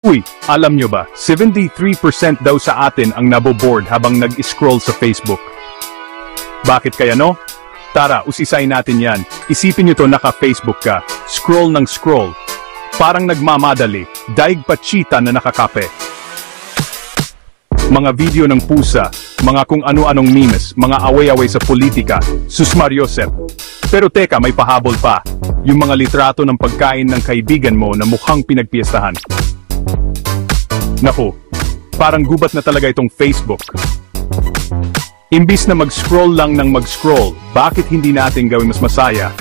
Uy, alam nyo ba, 73% daw sa atin ang naboboard habang nag-scroll sa Facebook. Bakit kaya no? Tara, usisayin natin yan. Isipin nyo to naka-Facebook ka, scroll ng scroll. Parang nagmamadali, daig pa cheetah na nakakape. Mga video ng pusa, mga kung ano-anong memes, mga away-away sa politika, sus Mariosep. Pero teka, may pahabol pa. Yung mga litrato ng pagkain ng kaibigan mo na mukhang pinagpiestahan. Naku, parang gubat na talaga itong Facebook. Imbis na mag-scroll lang ng mag-scroll, bakit hindi natin gawin mas masaya?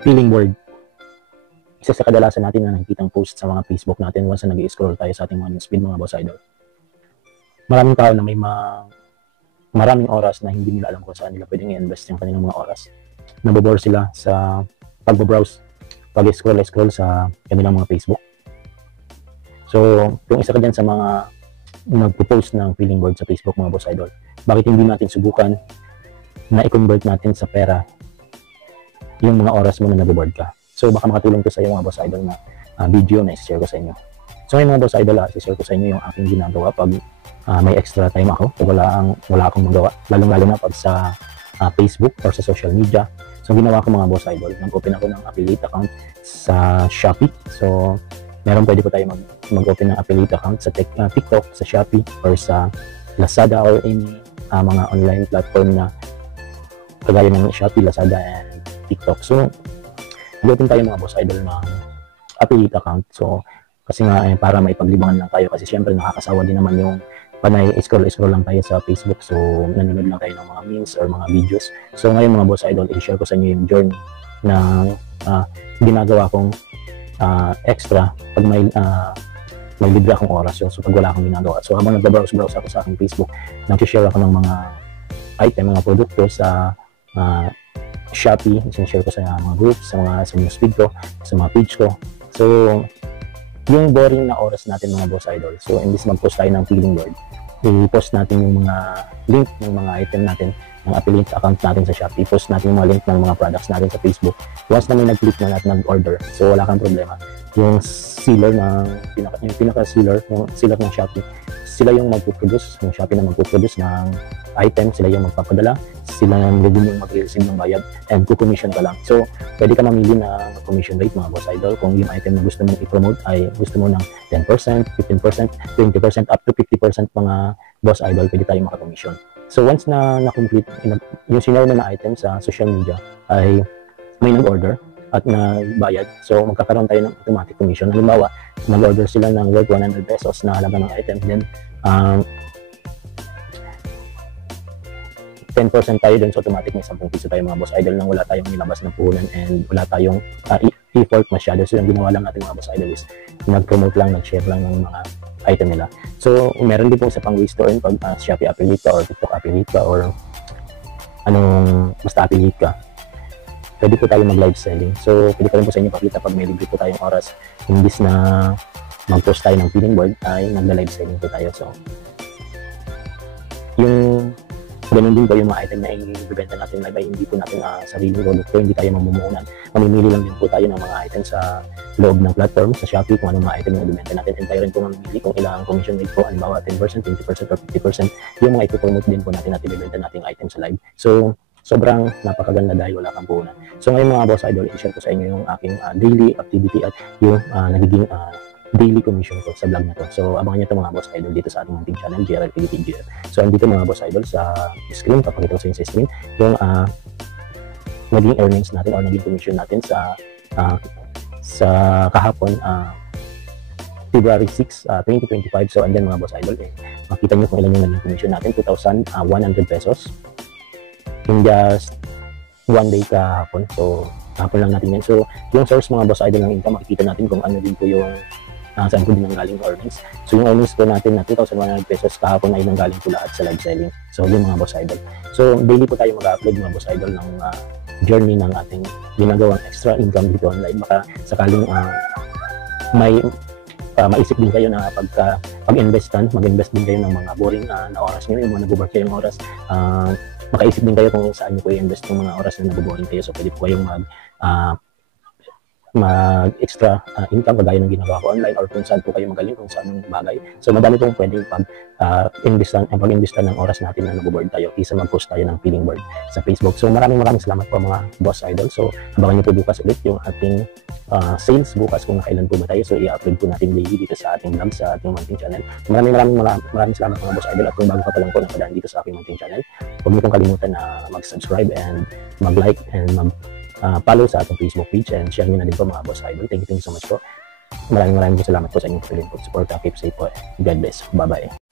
Feeling bored. Isa sa kadalasan natin na nakikitang post sa mga Facebook natin once na nag-scroll tayo sa ating mga newsfeed, mga boss idol. Maraming tao na may maraming oras na hindi nila alam kung saan nila pwedeng i-invest yung kanilang mga oras. Nabobore sila sa pag-browse, pag-scroll sa kanilang mga Facebook. So, kung isa ka dyan sa mga nagpo-post ng feeling bored sa Facebook, mga boss idol, bakit hindi natin subukan na i-convert natin sa pera yung mga oras mo na naboboard ka? So, baka makatulong to sa iyo, mga boss idol, na video na i-share ko sa inyo. So, ngayon, mga boss idol, i-share ko sa inyo yung aking ginagawa pag may extra time ako, pag wala akong magawa, lalong-lalo na pag sa Facebook or sa social media. So, ginawa ko, mga boss idol, nag-open ako ng affiliate account sa Shopee. So, pwede po tayo mag-open ng affiliate account sa TikTok, sa Shopee, or sa Lazada, or any mga online platform na kagaya ng Shopee, Lazada, and TikTok. So, mag-open tayo, mga boss idol, ng affiliate account. So, kasi nga, para maipaglibangan lang tayo, kasi syempre nakakasawa din naman yung panay scroll lang tayo sa Facebook. So, nanonood lang tayo ng mga memes or mga videos. So, ngayon, mga boss idol, i-share ko sa inyo yung journey na ginagawa kong extra pag may libre akong oras. So, pag wala akong ginagawa. So, habang nagbabrowse ako sa aking Facebook, nag-share ako ng mga item, mga produkto sa Shopee. Sinashare ko sa mga groups, sa newsfeed ko, sa mga page ko. So, yung boring na oras natin, mga boss idol. So, imbis mag-post tayo ng feeling bored, i-post natin yung mga link ng mga item natin, ng affiliate account natin sa Shopee. I-post natin yung mga link ng mga products natin sa Facebook. Once na may nag-click na at nag-order, so wala kang problema. Yung seller yung pinaka-seller ng Shopee, sila yung magpo-produce, yung Shopee na magpo-produce ng item, sila yung magpapadala, sila yung mag-receive ng bayad, and co-commission ka lang. So, pwede ka mamili na commission rate, mga boss idol, kung yung item na gusto mong i-promote ay gusto mo ng 10%, 15%, 20%, up to 50%, mga boss idol, pwede tayo maka-commission. So, once na na-complete, yung sinare na item sa social media ay may nag-order at nagbayad, so magkakaroon tayo ng automatic commission. Halimbawa, nag-order sila ng worth 100 pesos na halaga ng item, then 10% tayo dun, so automatic may 10 piso tayo, mga boss idol, nang wala tayong nilabas ng puhunan and wala tayong effort masyado. So yung ginawa lang natin, mga boss idol, is nag-promote lang, nag-share lang ng mga item nila. So meron din po sa pang ways to earn pag Shopee affiliate ka or TikTok affiliate ka or basta affiliate ka. Pwede po tayo mag-live selling. So pwede pa rin po sa inyo pakita pag may libre po tayong oras, imbis na mag-post tayo ng feeling board ay nagla-live selling po tayo. So yung ganun din po yung mga item na i-bibenta natin live ay hindi po natin sariling produkto, hindi tayo mamumuhunan. Mamimili lang din po tayo ng mga item sa loob ng platform, sa Shopee, kung anong mga item na i-bibenta natin, and tayo rin po mamimili kung ilang commission rate po, halimbawa 10%, 20%, or 50%, yung mga ipo-promote din po natin at i-bibenta natin item sa live. So, sobrang napakaganda dahil wala kang puhunan. So, ngayon, mga boss idol, i-share ko sa inyo yung aking daily activity at yung nagiging daily commission ko sa vlog na to. So, abangan nyo ito, mga boss idol, dito sa ating munting channel, GR Activity GR. So, andito, mga boss idol, sa screen, papakita ko sa inyo sa screen, yung naging earnings natin or naging commission natin sa kahapon, February 6, 2025. So, andyan, mga boss idol, makita nyo kung ilan yung naging commission natin, 2,100 pesos in just one day kahapon. So, kahapon lang natin yan. So, yung source, mga boss idol, ng income, makikita natin kung ano din po yung saan po din nanggaling earnings. So, yung earnings po natin na 2,100 pesos kahapon ay nanggaling po lahat sa live selling. So, yung mga boss idol. So, daily po tayo mag-upload, mga boss idol, ng journey ng ating ginagawang extra income dito online. Baka sakaling maisip din kayo na pag-invest din kayo ng mga boring na oras nyo, yung mga nag-work kayong oras, makaisip din kayo kung saan nyo po i-invest yung mga oras na nabuboring kayo. So pwede po kayong mag-extra income kagaya ng ginagawa ko online, or kung saan po kayo magaling, kung saan bagay. So madami pong pwedeng pag-investan ng oras natin na nabuboard tayo isa mag-post tayo ng feeling board sa Facebook. So maraming salamat po mga boss idol. So abangan nyo po bukas ulit yung ating sales bukas kung nakailan po ba tayo. So i-upload po natin daily dito sa ating vlog, sa ating munting channel. Maraming salamat mga boss idol. At kung bago ka pa lang po napadaan dito sa aking munting channel, huwag niyo pong kalimutan na mag-subscribe and mag-like and follow sa ating Facebook page, and share nyo na din po mga boss idol. Thank you so much po. Maraming salamat po sa inyong patuloy po support. Keep safe po. God bless. Bye bye.